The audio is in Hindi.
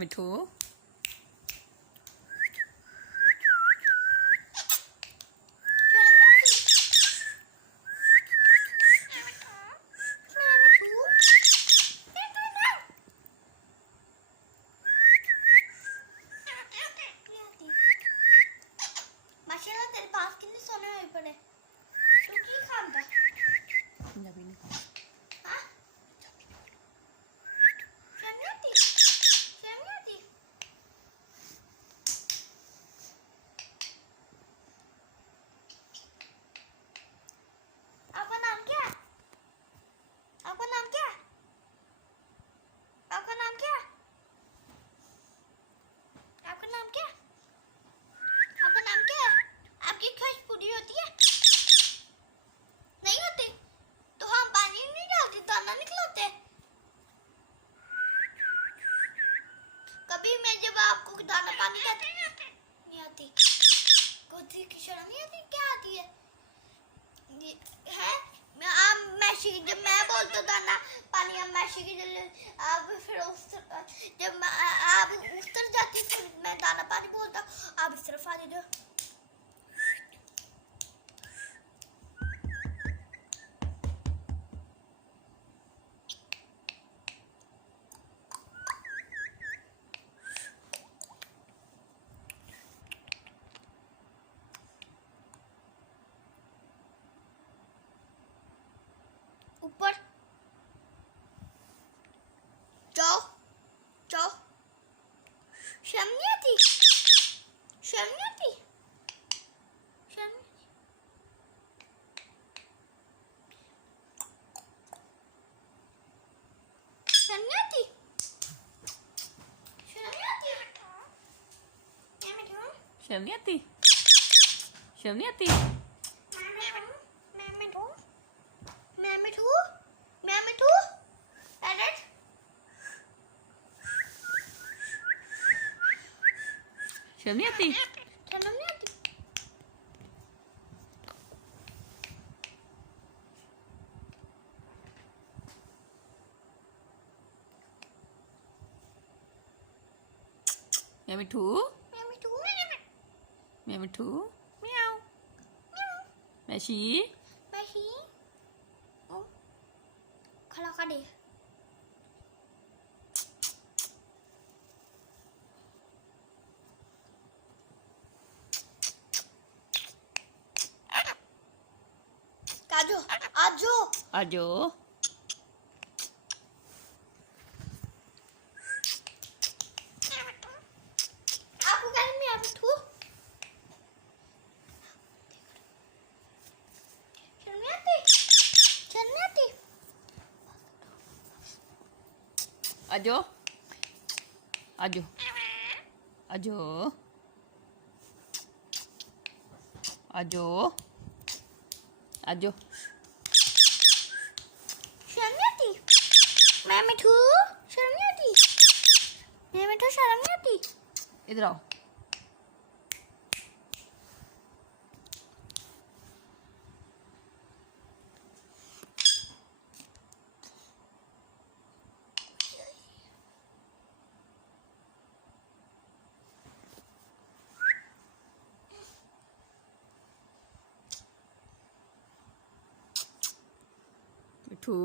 मिठू माशाल्लाह तेरे पास कितने सोने हुए पड़े तू की खांदा पंजाबी नहीं हां शर्मियाती आपका नाम क्या है आपका नाम क्या है आपका नाम क्या है आपका नाम क्या है आपका नाम क्या है आपकी ख्वाहिश पूरी होती है नहीं होती तो हम पानी नहीं डालते दाना निकलाते कभी मैं जब आपको दाना पानी डालती नहीं आती कोई की शर्म नहीं आती क्या आती है जब मैं बोलता दाना पानी अब मैशी की आप फिर जब आप उतर जाती फिर मैं दाना पानी बोलता आप इस तरफ आ जाओ ऊपर जाओ जाओ शर्म नहीं आती शर्म नहीं आती शर्म नहीं आती शर्म नहीं आती शर्म नहीं आती शर्म नहीं आती मैं मिठू एडिट शर्म नहीं आती शर्म नहीं आती मैं मिठू मैं मिठू म्याऊ मैशी ओ खला का दे आजो आजो आजो आपको क्या नहीं आप मिठू शर्म नहीं आती आजो आजो आजो आजो आजो शर्म नहीं आती मैं मिठू शर्म नहीं आती मैं मिठू शर्म नहीं आती इधर आओ मिठू